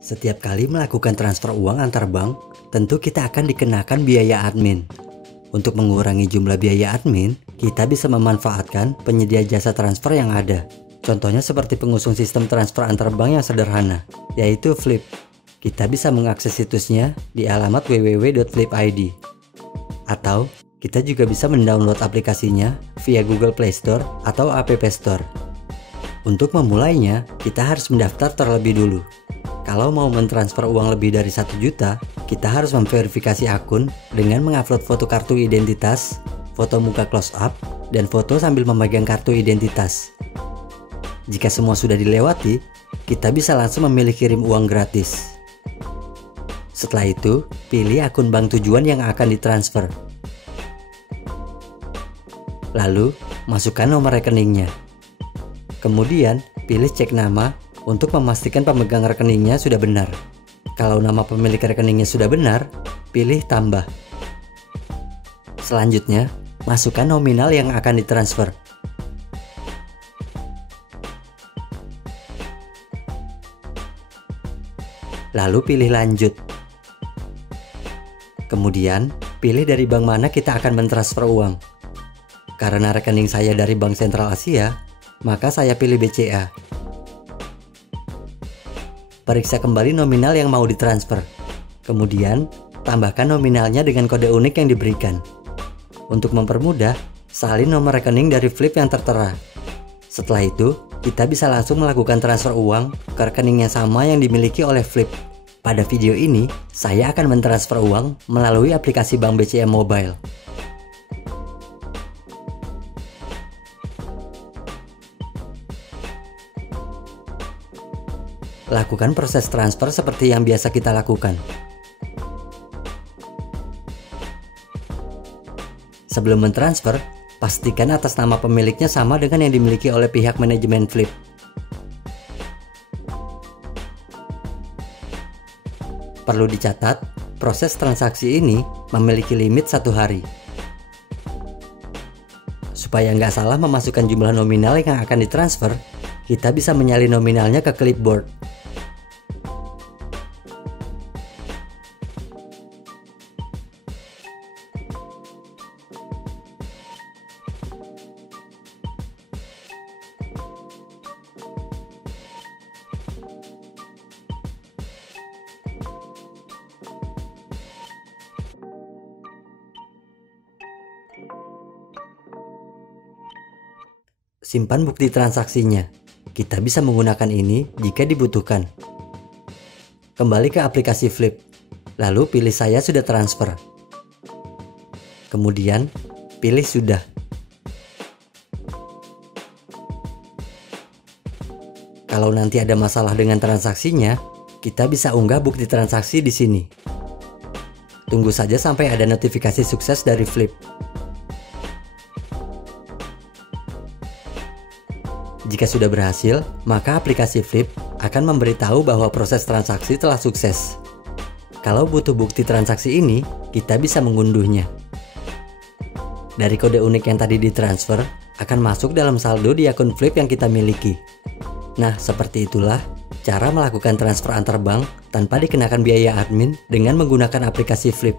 Setiap kali melakukan transfer uang antar bank, tentu kita akan dikenakan biaya admin. Untuk mengurangi jumlah biaya admin, kita bisa memanfaatkan penyedia jasa transfer yang ada. Contohnya seperti pengusung sistem transfer antar bank yang sederhana, yaitu Flip. Kita bisa mengakses situsnya di alamat www.flip.id. Atau kita juga bisa mendownload aplikasinya via Google Play Store atau App Store. Untuk memulainya, kita harus mendaftar terlebih dulu. Kalau mau mentransfer uang lebih dari 1 juta, kita harus memverifikasi akun dengan mengupload foto kartu identitas, foto muka close up, dan foto sambil memegang kartu identitas. Jika semua sudah dilewati, kita bisa langsung memilih kirim uang gratis. Setelah itu, pilih akun bank tujuan yang akan ditransfer. Lalu, masukkan nomor rekeningnya. Kemudian, pilih cek nama untuk memastikan pemegang rekeningnya sudah benar. Kalau nama pemilik rekeningnya sudah benar, pilih tambah. Selanjutnya, masukkan nominal yang akan ditransfer. Lalu pilih lanjut. Kemudian, pilih dari bank mana kita akan mentransfer uang. Karena rekening saya dari Bank Sentral Asia, maka saya pilih BCA. Periksa kembali nominal yang mau ditransfer. Kemudian, tambahkan nominalnya dengan kode unik yang diberikan. Untuk mempermudah, salin nomor rekening dari Flip yang tertera. Setelah itu, kita bisa langsung melakukan transfer uang ke rekening yang sama yang dimiliki oleh Flip. Pada video ini, saya akan mentransfer uang melalui aplikasi Bank BCA Mobile. Lakukan proses transfer seperti yang biasa kita lakukan. Sebelum mentransfer, pastikan atas nama pemiliknya sama dengan yang dimiliki oleh pihak manajemen Flip. Perlu dicatat, proses transaksi ini memiliki limit 1 hari. Supaya nggak salah memasukkan jumlah nominal yang akan ditransfer, kita bisa menyalin nominalnya ke clipboard. Simpan bukti transaksinya. Kita bisa menggunakan ini jika dibutuhkan. Kembali ke aplikasi Flip, lalu pilih saya sudah transfer. Kemudian, pilih sudah. Kalau nanti ada masalah dengan transaksinya, kita bisa unggah bukti transaksi di sini. Tunggu saja sampai ada notifikasi sukses dari Flip. Jika sudah berhasil, maka aplikasi Flip akan memberitahu bahwa proses transaksi telah sukses. Kalau butuh bukti transaksi ini, kita bisa mengunduhnya. Dari kode unik yang tadi ditransfer, akan masuk dalam saldo di akun Flip yang kita miliki. Nah, seperti itulah cara melakukan transfer antar bank tanpa dikenakan biaya admin dengan menggunakan aplikasi Flip.